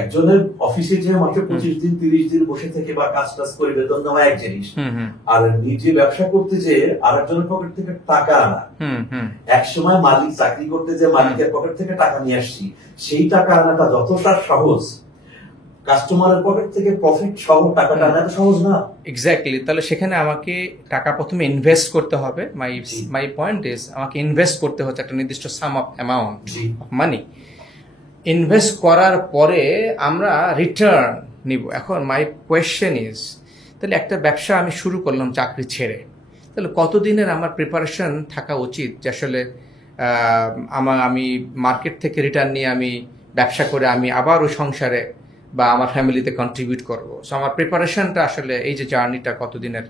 একজনের অফিসে যে মাত্র 25 দিন 30 দিন বসে থেকে বা কাজ টাজ করে বেতন নেওয়া এক জিনিস, আর নিজে ব্যবসা করতে যে আরেকজনের পকেট থেকে টাকা আনা। একসময় মালিক চাকরি করতে যে মালিকের পকেট থেকে টাকা নিয়ে আসছি, সেই টাকা আনাটা যতটা সহজ, কাস্টমারের পকেট থেকে প্রফিট সহ টাকাটা আনাটা সহজ না। এক্স্যাক্টলি। তাহলে সেখানে আমাকে টাকা প্রথমে ইনভেস্ট করতে হবে। মাই পয়েন্ট ইজ, আমাকে ইনভেস্ট করতে হচ্ছে একটা নির্দিষ্ট sum of amount of money. Invest করার পরে আমরা রিটার্ন নিব। এখন মাই কোয়েশ্চেন ইজ, তাহলে একটা ব্যবসা আমি শুরু করলাম চাকরি ছেড়ে, তাহলে কতদিনের আমার প্রিপারেশন থাকা উচিত যে আসলে আমি মার্কেট থেকে রিটার্ন নিয়ে আমি ব্যবসা করে আমি আবার ওই সংসারে বা আমার ফ্যামিলিতে কন্ট্রিবিউট করবো। সো আমার প্রিপারেশনটা আসলে এই যে জার্নিটা কতদিনের?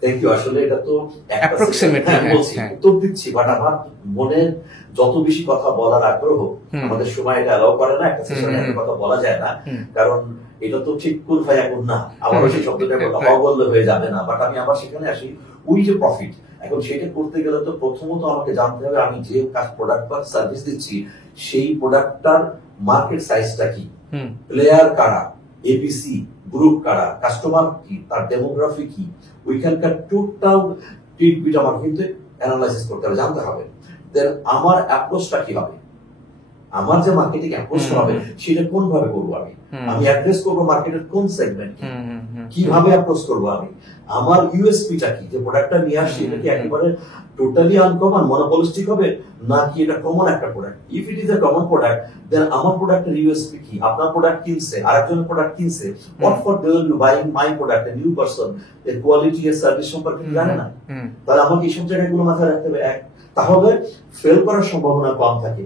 Thank you. আসলে এটা তো অ্যাপ্রক্সিমেটলি উত্তর দিচ্ছি, বাট আমার মনে যত বেশি কথা বলার আগ্রহ, আমাদের সময় এটা অ্যালাউ করে না, একটা সেশনে এত কথা বলা যায় না, কারণ এটা তো ঠিক কুল ফায়া কুল না, আবার সেই শব্দটা বললে হয়ে যাবে না। বাট আমি আবার সেখানে আসি, ওই যে প্রফিট, এখন সেটা করতে গেলে তো প্রথমত আমাকে জানতে হবে আমি যে প্রোডাক্ট বা সার্ভিস দিচ্ছি সেই প্রোডাক্টটার মার্কেট সাইজটা কি, প্লেয়ার কারা, এবিসি গ্রুপ কারা, কাস্টমার কি, তার ডেমোগ্রাফি কি, ওইখানকার টোটাল ট্রিটমেন্ট আমার কিন্তু অ্যানালাইসিস করতে হবে, জানতে হবে। দেন আমার অ্যাপ্রোচটা কি হবে, আমার যে মার্কেটিং অ্যাপ্রোচ হবে সেটা কোন ভাবে করবো, আমি অ্যাড্রেস করবো মার্কেটের কোন সেগমেন্ট, কিভাবে অ্যাপ্রোচ করবো, আমার ইউএসপিটা কি, যে প্রোডাক্টটা নিয়ে আসছি এটা কি একেবারে টোটালি আনকমন মনোপলিস্টিক হবে, নাকি এটা কমন একটা product. If it is a common product, then আমার প্রোডাক্টের ইউএসপি কি, আপনার প্রোডাক্ট কিনছে, আরেকজনের প্রোডাক্ট কিনছে, what for they will be buying my product, a new person, এর কোয়ালিটি এর সার্ভিস সম্পর্কে জানে না, তাহলে আমাকে এইসব জায়গাগুলো মাথায় রাখতে হবে। তাহলে ফেল করার সম্ভাবনা কম থাকে।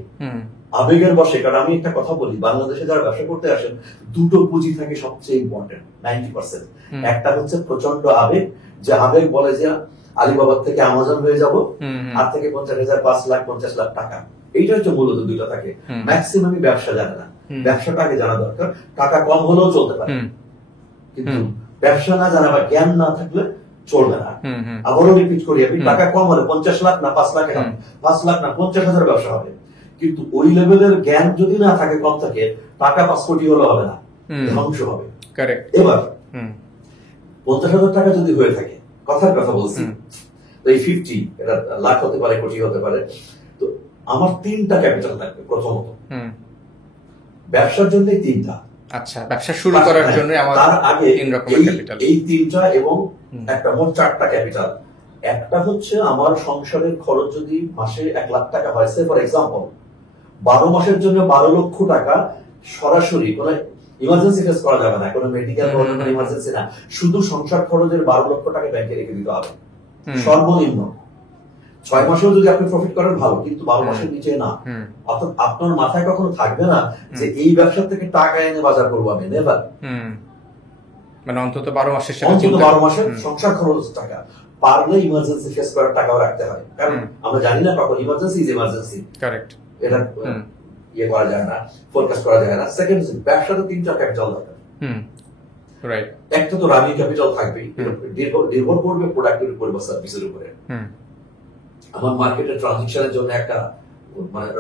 আবেগের বসে, কারণ আমি একটা কথা বলি, বাংলাদেশে যারা ব্যবসা করতে আসেন দুটো পুঁজি থাকে সবচেয়ে ইম্পর্টেন্ট 90%। একটা হচ্ছে প্রচন্ড আবেগ, যে আবেগ বলে যে আলিবাবার থেকে আমাজন হয়ে যাব, আর থেকে 50,000 5 লাখ 50 লাখ টাকা, এইটা হচ্ছে মূলত দুইটা থাকে। ম্যাক্সিমামই ব্যবসা জানে না, ব্যবসাটা আগে জানা দরকার। টাকা কম হলেও চলতে পারে, কিন্তু ব্যবসা না জানা বা জ্ঞান না থাকলে চলবে না। আবারও রিপিট করি, আপনি টাকা কম হলে 50 লাখ না 5 লাখ, 5 লাখ না 50,000 ব্যবসা হবে, কিন্তু ওই লেভেলের জ্ঞান যদি না থাকে, কম থাকে, টাকা 5 কোটি হলে হবে না, ধ্বংস হবে। এবার 50,000 টাকা যদি হয়ে থাকে, কথার কথা বলছি, তো এই 50 এটা লাখ হতে পারে, কোটি হতে পারে, তো আমার 3টা ক্যাপিটাল থাকবে। প্রথমত ব্যবসার জন্য 3টা, আচ্ছা, ব্যবসা শুরু করার জন্য আমার তার আগে 3 রকমের ক্যাপিটাল, এই 3টা এবং একটা মোট 4টা ক্যাপিটাল। একটা হচ্ছে আমার সংসারের খরচ যদি মাসে 1 লাখ টাকা হয়, সে ফর এক্সাম্পল 12 মাসের জন্য 12 লক্ষ টাকা সরাসরি কোনো ইমার্জেন্সি ফেস করা যাবে না, কোনো মেডিকেল ইমার্জেন্সি না, শুধু সংসার খরচের 12 লক্ষ টাকা ব্যাংকে রেখে দিতে হবে সর্বনিম্ন। 6 মাসেও যদি আপনি প্রফিট করেন ভালো, কিন্তু 12 মাসের নিচে না। অর্থাৎ আপনার মাথায় কখনো থাকবে না যে এই ব্যবসা থেকে টাকা এনে বাজার করবো আমি, নেভার। মানে অন্তত 12 মাসের অন্তত 12 মাসের সংসার খরচ টাকা, পারলে ইমার্জেন্সি ফেস করার টাকাও রাখতে হয়, কারণ আমরা জানি না কখন ইমার্জেন্সি ইজ ইমার্জেন্সি। কারেক্ট, এটা ইয়ে করা যায় না, ফোরকাস্ট করা যায় না। সেকেন্ড, ব্যবসাতে 3টা ক্যাপিটাল দরকার। রাইট, একটা তো রানিং ক্যাপিটাল থাকবেই, নির্ভর করবে প্রোডাক্টের উপর বা সার্ভিসের উপরে। আমার মার্কেটের ট্রানজিশনের জন্য একটা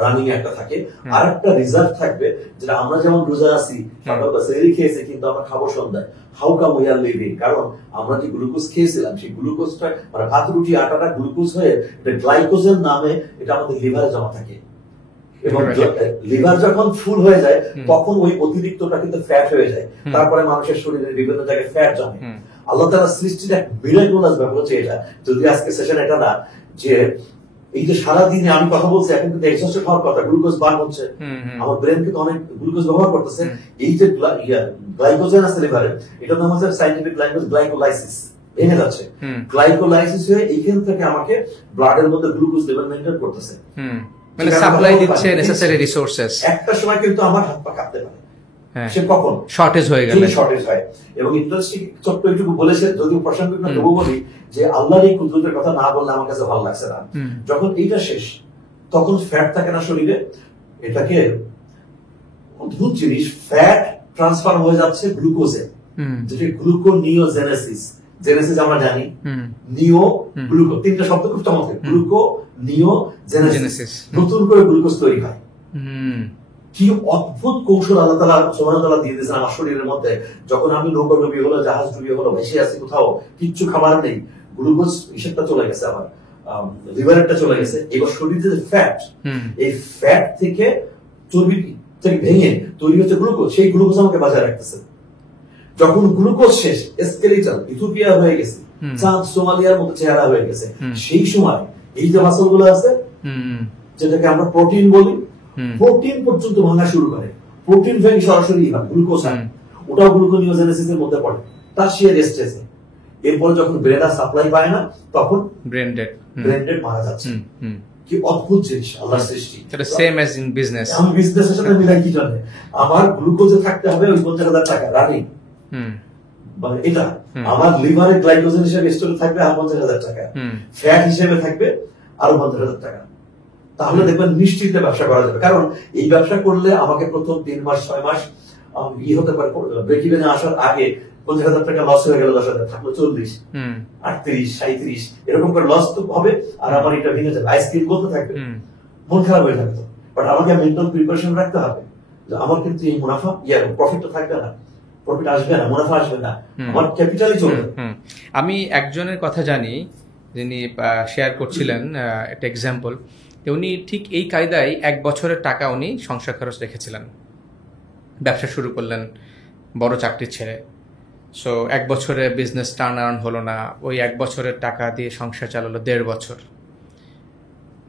রানিং একটা থাকে, আর একটা রিজার্ভ থাকবে, যেটা আমরা যেমন রোজা আছি, সকালবেলা সেহরি খেয়েছি, কিন্তু আমরা খাবো সন্ধ্যায়। How come we are living? কারণ আমরা যে গ্লুকোজ খেয়েছিলাম, সেই গ্লুকোজটা মানে ভাত রুটি আটাটা গ্লুকোজ হয়ে এটা গ্লাইকোজের নামে এটা আমাদের লিভারে জমা থাকে, এবং লিভার যখন ফুল হয়ে যায় তখন ওই অতিরিক্তটা কিন্তু ফ্যাট হয়ে যায়, তারপরে মানুষের শরীরে বিভিন্ন জায়গায় ফ্যাট জমে। আল্লাহ তাআলা সৃষ্টির এক মিরাকুলাস ব্যাপার হচ্ছে এটা। যদি আজকে সেশন এটা না, যে এই যে সারাদিনে আমি কথা বলছি, এখন কিন্তু এক্সস্টেড হওয়ার কথা, গ্লুকোজ বার্ন হচ্ছে, আমার ব্রেন কিন্তু অনেক গ্লুকোজ ব্যবহার করতেছে। এই যে গ্লাইকোজেন আছে লিভারে, এটা নাম হচ্ছে সায়েন্টিফিক ল্যাঙ্গুয়েজ গ্লাইকোলাইসিস, ভেঙে যাচ্ছে। গ্লাইকোলাইসিস হয়ে এইখান থেকে আমাকে ব্লাডের মধ্যে গ্লুকোজ লেভেল মেইনটেইন করতেছে, মানে সাপ্লাই দিচ্ছে নেসেসারি রিসোর্সেস। একটা সময় কিন্তু আমার হাত পা কাঁপতে পারে, সে কখন শর্টেজ হয়ে গেল, শর্টেজ হয়। এবং ইন্টারেস্টিং ছোট্ট একটু বলেছে, যদি প্রাসঙ্গিক না তবু বলি, যে আল্লাহর এই কুদরতের কথা না বললে আমার কাছে ভালো লাগছে না। যখন এইটা শেষ, তখন ফ্যাট থাকে না শরীরে, এটাকে অদ্ভুত জিনিস, ফ্যাট ট্রান্সফার হয়ে যাচ্ছে গ্লুকোজে, যেটা গ্লুকোনিওজেনেসিস। জেনেসিস আমরা জানি, নিও গ্লুকো, 3টা শব্দ খুব চমৎকার, গ্লুকো নিও জেনেসিস, নতুন করে গ্লুকোজ তৈরি হয়। কি অদ্ভুত কৌশল আল্লাহ তাআলা সুবহানাহু ওয়া তাআলা দিয়ে দিয়েছেন আমার শরীরের মধ্যে। যখন আমি নৌকা ডুবি হলো, জাহাজ ডুবি হলো, ভেসে আছি কোথাও, কিচ্ছু খাবার নেই, গ্লুকোজ হিসেবটা চলে গেছে, আমার লিভারেরটা চলে গেছে, এবার শরীরে যে ফ্যাট, এই ফ্যাট থেকে চর্বি থেকে ভেঙে তৈরি হচ্ছে গ্লুকোজ, সেই গ্লুকোজ আমাকে বাজায় রাখতেছে। যখন গ্লুকোজ শেষ, স্কেলিটাল ইথিওপিয়া হয়ে গেছে, চাঁদ সোমালিয়ার মতো চেহারা হয়ে গেছে, সেই সময় এই যে মাসল গুলো আছে যেটাকে আমরা প্রোটিন বলি, প্রোটিন পর্যন্ত ভাঙা শুরু করে। প্রোটিন ভেঙে সরাসরি গ্লুকোজ হয়, ওটাও গ্লুকোনিওজেনেসিস এর মধ্যে পড়ে, টারশিয়ারি স্টেজে। এরপর যখন ব্রেন আর সাপ্লাই পায় না, তখন ব্রেন ডেড মারা যাচ্ছে। কি অদ্ভুত জিনিস আল্লাহর সৃষ্টি। এটা সেম অ্যাজ ইন বিজনেস। আমি বিজনেসের সাথে মিলাই কি জানেন, আমার গ্লুকোজে থাকতে হবে ওই 50,000 টাকা রানিং, মানে এটা আমার লিভারে গ্লাইকোজেন হিসেবে স্টোরে থাকবে আর 50,000 টাকা, ফ্যাট হিসেবে থাকবে আরো 50,000 টাকা। তাহলে দেখবেন নিশ্চিন্তে ব্যবসা করা যাবে। কারণ এই ব্যবসা করলে আমাকে প্রথম 3 মাস 6 মাস হতে পারে, ব্রেক ইভেনে আসার আগে 50,000 টাকা লস হয়ে গেল, 10,000 থাকলো 40, 38, 37 এরকম করে লস তো হবে, আর আমার এটা ভেঙে যাবে, আইসক্রিম বলতে থাকবে, মন খারাপ হয়ে থাকতো। বাট আমাকে মেন্টাল প্রিপারেশন রাখতে হবে যে আমার কিন্তু এই মুনাফা প্রফিটটা থাকবে না, প্রফিট আসবে না, মুনাফা আসবে না, আমার ক্যাপিটালই চলে যাবে। আমি একজনের কথা জানি, যিনি শেয়ার করছিলেন একটা এক্সাম্পল, উনি ঠিক এই কায়দায় 1 বছরের টাকা উনি সংসার খরচ রেখেছিলেন, ব্যবসা শুরু করলেন বড় চাকরি ছেড়ে। সো 1 বছরে বিজনেস টার্ন অ্যারাউন্ড হলো না, ওই 1 বছরের টাকা দিয়ে সংসার চালালো 1.5 বছর,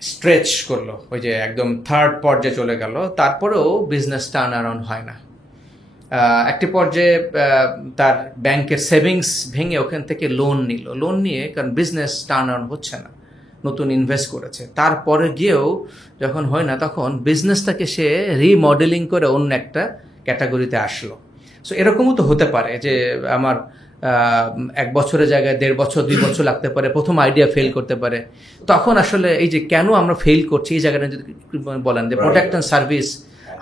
স্ট্রেচ করলো, ওই যে একদম থার্ড পর্যায়ে চলে গেল, তারপরেও বিজনেস টার্ন অ্যারাউন্ড হয় না। একটি পর্যায়ে তার ব্যাংকের সেভিংস ভেঙে ওখান থেকে লোন নিল, লোন নিয়ে, কারণ বিজনেস টার্ন অ্যারাউন্ড হচ্ছে না, নতুন ইনভেস্ট করেছে, তারপরে গিয়েও যখন হয় না, তখন বিজনেসটাকে সে রিমডেলিং করে অন্য একটা ক্যাটাগরিতে আসলো। সো এরকমও তো হতে পারে যে আমার 1 বছরের জায়গায় 1.5 বছর 2 বছর লাগতে পারে, প্রথম আইডিয়া ফেল করতে পারে। তখন আসলে এই যে কেন আমরা ফেল করছি, এই জায়গাটা যদি বলেন যে প্রোডাক্ট অ্যান্ড সার্ভিস,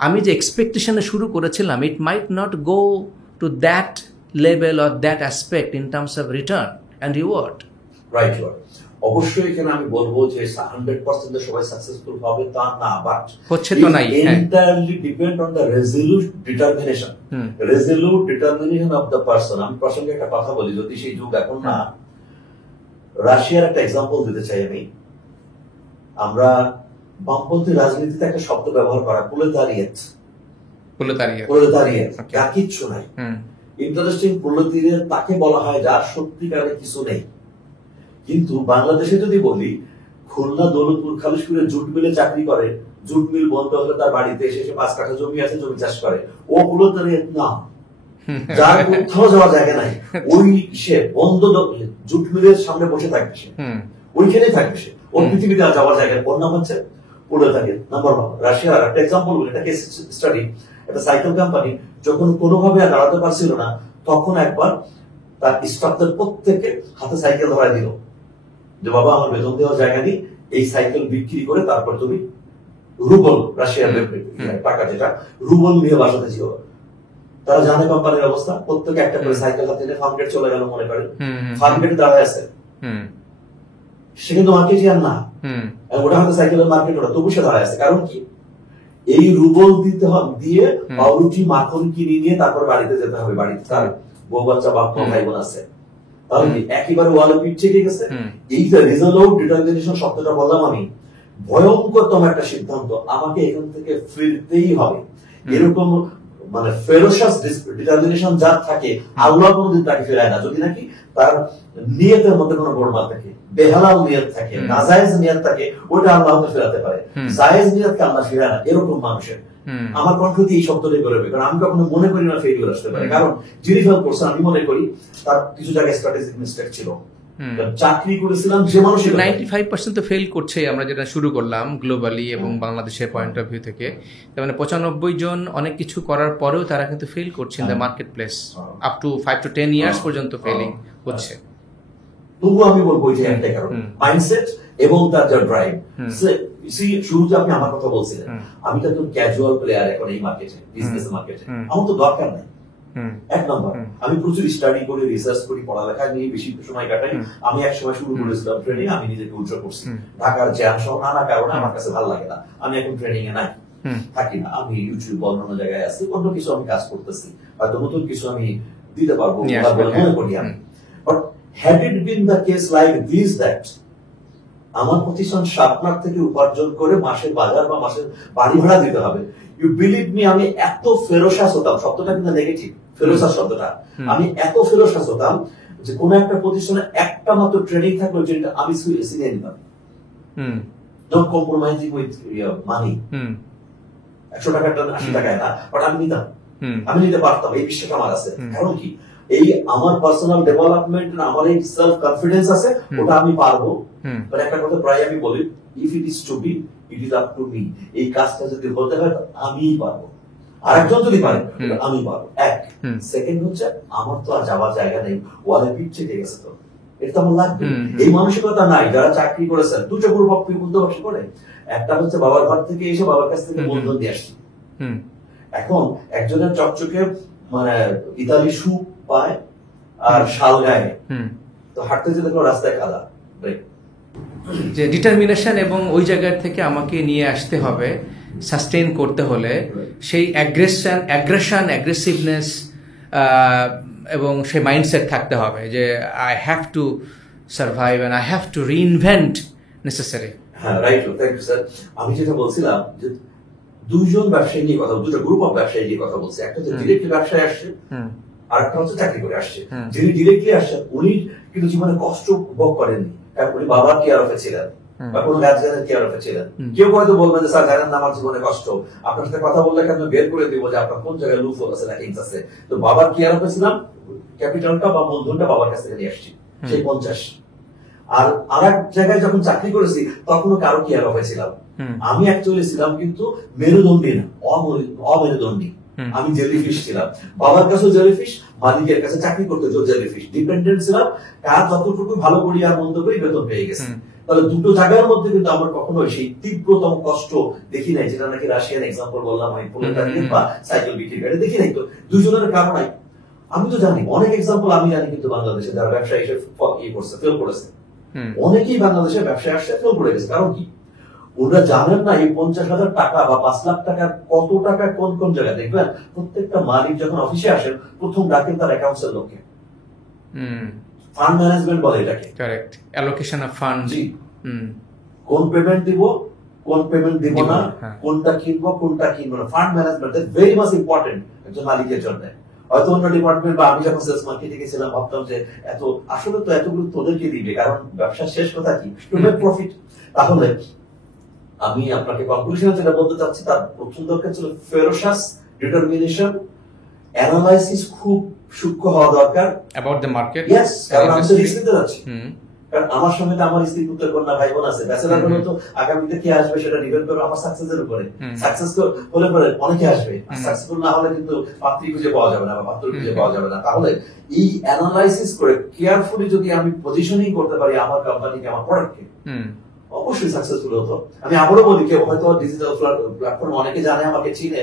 আমি যে এক্সপেকটেশনে শুরু করেছিলাম, it might not go to that level or that aspect in terms of return and reward. Right. অবশ্যই এখানে আমি বলবো যে 100% সবাই সাকসেসফুল হবে তা না, বাট হচ্ছে তো নাই, entirely depend on the Resolute determination of the person. আমি প্রসঙ্গে একটা কথা বলি, যদি সেই যুগ এখন না, রাশিয়ার একটা এক্সাম্পল দিতে চাই আমি। আমরা বামপন্থী রাজনীতিতে একটা শব্দ ব্যবহার করা, প্রোলেতারিয়েট, যার কিচ্ছু নাই। ইন্টারেস্টিং, প্রোলেতারিয়েট তাকে বলা হয় যার সত্যিকারের কিছু নেই। কিন্তু বাংলাদেশে যদি বলি, খুলনা দৌলতপুর খালিশপুরে জুট মিলে চাকরি করে, জুট মিল বন্ধ হলে তার বাড়িতে এসে 5 কাঠা জমি আছে, জমি চাষ করে, ও প্রোলেতারিয়েট না, যার কোথাও যাওয়ার জায়গা নাই, ওই সে বন্ধ জুট মিলের সামনে বসে থাকবে, সে ওইখানেই থাকবে, সে ওর পৃথিবীতে আর যাওয়ার জায়গা, ওর নাম হচ্ছে প্রোলেতারিয়েট। নাম্বার 1। রাশিয়ার একটা এক্সাম্পল বলি, একটা কেস স্টাডি। একটা সাইকেল কোম্পানি যখন কোনোভাবে আর দাঁড়াতে পারছিল না, তখন একবার তার স্টাফদের প্রত্যেকে হাতে সাইকেল ধরাই দিল যে বাবা, আমার বেতন দেওয়ার জায়গা নেই, এই সাইকেল বিক্রি করে তারপর তুমি রুবল, রাশিয়ার টাকা যেটা, রুবল নিয়ে বাসাতে ছিল। তারা জানে কোম্পানির অবস্থা, প্রত্যেকে একটা করে সাইকেল হাতে নিয়ে ফার্মগেট চলে গেল, মনে করেন ফার্মগেট দাঁড়ায় আছে, সে কিন্তু মার্কেটিয়ার না, ওটা হয়তো সাইকেলের মার্কেট, ওটা তবু সে দাঁড়ায় আছে। কারণ কি, এই রুবল দিতে দিয়ে পাউরুটি মাখন কিনে নিয়ে তারপর বাড়িতে যেতে হবে, বাড়িতে তার বউ বাচ্চা বাপ মা ভাই বোন আছে, তাহলে একেবারে ওয়ালে পিঠ থেকে গেছে। এই যে রিজলভ ডিটারমিনেশন শব্দটা বললাম আমি, ভয়ঙ্করতম একটা সিদ্ধান্ত, আমাকে এখান থেকে ফিরতেই হবে, এরকম মানে ফেরোসাস ডিটারমিনেশন যার থাকে, আল্লাহ কোনদিন তাকে ফেরায় না, যদি নাকি তার নিয়তের মধ্যে কোনো গোলমাল থাকে, বেহালাল নিয়ত থাকে, নাজায়েজ নিয়ত থাকে, ওটা আল্লাহকে ফেরাতে পারে, জায়েজ নিয়তকে আল্লাহ ফেরায় না, এরকম মানুষের। আমার কণ্ঠ দিয়ে এই শব্দটাই বেরোবে, কারণ আমি কখনো মনে করি না ফেলিওর আসতে পারে, কারণ যিনি ফেল করছেন আমি মনে করি তার কিছু জায়গায় স্ট্র্যাটেজিক মিস্টেক ছিল। চাকরি করেছিলাম যে মানুষ 95% তো ফেল করছে, আমরা যেটা শুরু করলাম গ্লোবালি এবং বাংলাদেশের পয়েন্ট অফ ভিউ থেকে, তার মানে 95 জন অনেক কিছু করার পরেও তারা কিন্তু ফেল করছে in the market place, up to 5 to 10 years পর্যন্ত ফেলিং হচ্ছে। তবু আমি বলবো যে একটা কারণ মাইন্ডসেট এবং তার যে ড্রাইভ। শুরুতে আপনি আমার কথা বলছিলেন, আমি তো একদম ক্যাজুয়াল প্লেয়ার এখন এই মার্কেটে, বিজনেস মার্কেটে, আমার তো দরকার নাই। 1 নম্বর, আমি প্রচুর স্টাডি করি, রিসার্চ করি, পড়ালেখা নিয়ে বেশি সময় কাটাই। আমি এক সময় শুরু করেছিলাম ট্রেনিং, আমি নিজেকে উজ্জ্বল করছি, ঢাকার জ্যাম সহ নানা কারণে আমার কাছে ভালো লাগে না, আমি এখন ট্রেনিং এ নাই। থাকি না। আমি ইউটিউব অন্যান্য জায়গায় আছি, অন্য কিছু আমি কাজ করতেছি, হয়তো নতুন কিছু আমি দিতে পারবো বলে মনে করি আমি। But have it been the case like this that আমার প্রতিষ্ঠান 7 লাখ থেকে উপার্জন করে মাসের বাজার বা মাসের বাড়ি ভাড়া দিতে হবে, ইউ বিলিভ মি, আমি এত ফেরোসাস হতাম, শব্দটা কিন্তু নেগেটিভ, ফেরোসাস শব্দটা, আমি এত ফেরোসাস হতাম যে কোন একটা প্রতিষ্ঠানে একটা মাত্র ট্রেনিং থাকলো যেটা আমি সিনিয়ে নিতাম, ডোন্ট কম্প্রোমাইজিং উইথ মানি, 100 টাকা ট্রেন 80 টাকায় না, বাট আমি নিতাম, আমি নিতে পারতাম, এই বিশ্বাস আমার আছে। কারণ কি, এই আমার পার্সোনাল ডেভেলপমেন্ট, আমার এই সেলফ কনফিডেন্স আছে, ওটা আমি পারবো। মানে একটা কথা প্রায় আমি বলি, if it is to be, it is up to me. এই কাজটা যদি হতে হয় আমিই পারবো, আরেকজন যদি পারে আমি পারবো। এক সেকেন্ড হচ্ছে আমার তো আর যাওয়ার জায়গা নেই, ওয়ালে পিঠ চেকে গেছে, তো এটা তো আমার লাগবে। এই মানসিকতা নাই যারা চাকরি করেছেন। দুটো গ্রুপ অফ পিপল তো বাস করে, একটা হচ্ছে বাবার ঘর থেকে এসে বাবার কাছ থেকে মূলধন দিয়ে আসছি, এখন একজনের চকচকে মানে ইতালি সু পায় আর শাল গায়ে, তো হাঁটতে যেতে কোনো রাস্তায় কাদা, যে ডিটারমিনেশন এবং ওই জায়গা থেকে আমাকে নিয়ে আসতে হবে, সাস্টেইন করতে হলে সেই অ্যাগ্রেসিভনেস এবং সেই মাইন্ডসেট থাকতে হবে যে I have to survive and I have to reinvent necessary. হ্যাঁ, রাইট, থ্যাংক ইউ স্যার। আমি যেটা বলছিলাম যে দুইজন ব্যবসায়ী নিয়ে কথা, দুটো গ্রুপ অফ ব্যবসায়ী নিয়ে কথা বলছি, একটা হচ্ছে ডিরেক্টলি ব্যবসায় আসছে, আর একটা হচ্ছে চাকরি করে আসছে। যিনি ডিরেক্টলি আসছেন উনি কিন্তু জীবনে কষ্ট ভোগ করেননি, কারণ উনি বাবার কেয়ার অফে ছিলেন বা কোনো গার্জিয়ানের কেয়ার অফে ছিলেন। কেউ হয়তো বলবেন যে স্যার জানেন না আমার জীবনে কষ্ট, আপনার সাথে কথা বললে কেন বের করে দিব যে আপনার কোন জায়গায় লুফ আছে না হিংস আছে। তো বাবার কেয়ার অফে ছিলাম, ক্যাপিটালটা বা মূলধনটা বাবার কাছ থেকে নিয়ে আসছি, সেই 50। আর আরেক জায়গায় যখন চাকরি করেছি তখনও কারো কেয়ার অফে ছিলাম। আমি অ্যাকচুয়ালি ছিলাম কিন্তু মেরুদণ্ডী না, অমেরুদণ্ডী। আমি জেলিফিশ ছিলাম, বাবার কাছেও জেলিফিশ, মালিকের কাছে চাকরি করতে জেলিফিশ, ডিপেন্ডেন্ট ছিলাম। কাজ যতটুকু ভালো করি আর মন্দ করি বেতন পেয়ে গেছে। তাহলে দুটো জায়গার মধ্যে কিন্তু আমরা কখনো সেই তীব্রতম কষ্ট দেখি নাই, যেটা নাকি রাশিয়ান এক্সাম্পল বললাম আমি, বা সাইকেল বিক্রি করে দেখি নাই। তো দুজনের কারণ আমি তো জানি, অনেক এক্সাম্পল আমি জানি কিন্তু বাংলাদেশে যারা ব্যবসা এসে করছে, ফেল করেছে। অনেকেই বাংলাদেশে ব্যবসায় আসছে, ফেল করে গেছে। কারণ কি, ওরা জানেন না এই 50,000 টাকা বা 5 লাখ টাকার কত টাকা কোন কোন জায়গায়। দেখবেন প্রত্যেকটা মালিক যখন অফিসে আসেন প্রথম ডাকেন তার অ্যাকাউন্টসের লোককে, ফান্ড ম্যানেজমেন্ট বলে এটাকে, কারেক্ট, অ্যালোকেশন অফ ফান্ড, কোন পেমেন্ট দিব, কোন পেমেন্ট দিব না, কোনটা কিনবো কোনটা কিনবো না। Fund management is very much important একজন মালিকের জন্য। হয়তো অন্য ডিপার্টমেন্ট বা আমি যখন সেলস মার্কেটিং এ ছিলাম ভাবতাম যে এত আসলে তো এতগুলো তোদেরকে দিবে, কারণ ব্যবসার শেষ কথা কি, টু মেক প্রফিট। তাহলে আমি আপনাকে কনক্লুশনে যেটা বলতে চাচ্ছি, তার প্রথম দরকার ছিল ফেরোসাস, ডিটারমিনেশন, অ্যানালাইসিস খুব সূক্ষ্ম হওয়া দরকার অ্যাবাউট দ্য মার্কেট। ইয়েস, কারণ আমি তো রিস্ক নিতে যাচ্ছি, কারণ আমার সঙ্গে তো আমার স্ত্রী পুত্র কন্যা ভাই বোন আছে। ব্যাচেলর হলে তো আগামীতে কে আসবে সেটা ডিপেন্ড করে আমার সাকসেসের উপরে। সাকসেসফুল হলে পরে অনেকে আসবে, আর সাকসেসফুল না হলে কিন্তু পাত্রী খুঁজে পাওয়া যাবে না বা পাত্র খুঁজে পাওয়া যাবে না। তাহলে এই অ্যানালাইসিস করে কেয়ারফুলি যদি আমি পজিশনিং করতে পারি আমার কোম্পানিকে, আমার প্রোডাক্টকে, অবশ্যই সাকসেসফুল হতো। আমি আবারও বলি, কেউ হয়তো ডিজিটাল প্ল্যাটফর্ম অনেকে জানে, আমাকে চিনে,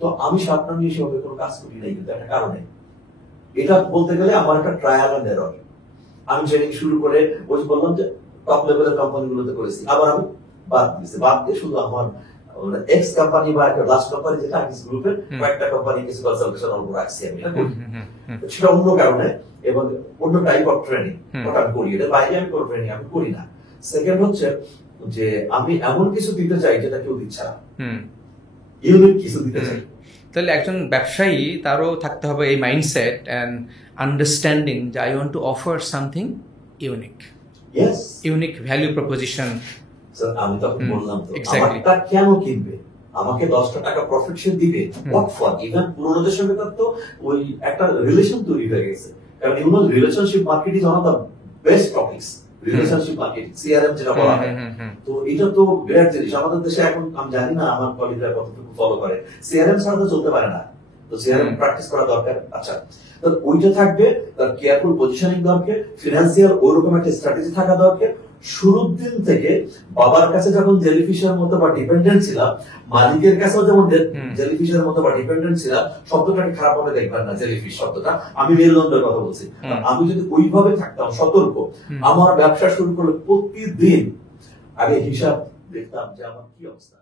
তো আমি সাবধান নিয়ে সেভাবে কোনো কাজ করি নাই কিন্তু একটা কারণে। এটা বলতে গেলে আমার একটা ট্রায়াল এন্ড এরর। আমি ট্রেনিং শুরু করে ওই বললাম যে টপ লেভেলের কোম্পানিগুলোতে করেছি, আবার আমি বাদ দিয়ে শুধু আমার এক্স কোম্পানি বা একটা লাস্ট কোম্পানি যেটা আকিস গ্রুপের কয়েকটা কোম্পানি কিছু কনসালটেশন অল্প রাখছি আমি, সেটা অন্য কারণে এবং অন্য টাইপ অফ ট্রেনিং ওটা আমি করি। এর বাইরে আমি কোনো ট্রেনিং আমি করি না। সেকেন্ড হচ্ছে যে আমি এমন কিছু দিতে চাই যেটা কেউ দিচ্ছে না, ইউনিক কিছু দিতে চাই। তাহলে একজন ব্যবসায়ী তারও থাকতে হবে এই মাইন্ডসেট এন্ড আন্ডারস্ট্যান্ডিং যে I want to offer something unique, unique value proposition. আমি তো বললাম তো, আমারটা কেন কিনবে, আমাকে 10 টাকা প্রফিট সে দিবে, হোয়াট ফর। ইভেন পুরোনোদের সঙ্গে তার তো ওই একটা রিলেশন তৈরি হয়ে গেছে, কারণ you know relationship market is one of the best topics. Relationship marketing, CRM যেটা বলা হয়, তো এটা তো বিরাট জিনিস। আমাদের দেশে এখন আমি জানি না আমার কলিগরা কতটুকু ফলো করে, সিআরএম ছাড়া তো চলতে পারে না, তো সিআরএম প্র্যাকটিস করা দরকার। আচ্ছা, তো ওইটা থাকবে, তার কেয়ারফুল পজিশনিং দরকার, ফিনান্সিয়াল ওইরকম একটা স্ট্র্যাটেজি থাকা দরকার। শুরুর দিন থেকে বাবার কাছে যখন জেলিফিশের মতো বা ডিপেন্ডেন্ট ছিলাম, মালিকের কাছেও যেমন জেলিফিশের মতো বা ডিপেন্ডেন্ট ছিলাম, শব্দটাকে খারাপ ভাবে দেখবেন না, জেলিফিশ শব্দটা, আমি মেরুদণ্ডের কথা বলছি। আমি যদি ওইভাবে থাকতাম সতর্ক, আমার ব্যবসা শুরু করলে প্রতিদিন আগে হিসাব দেখতাম যে আমার কি অবস্থা।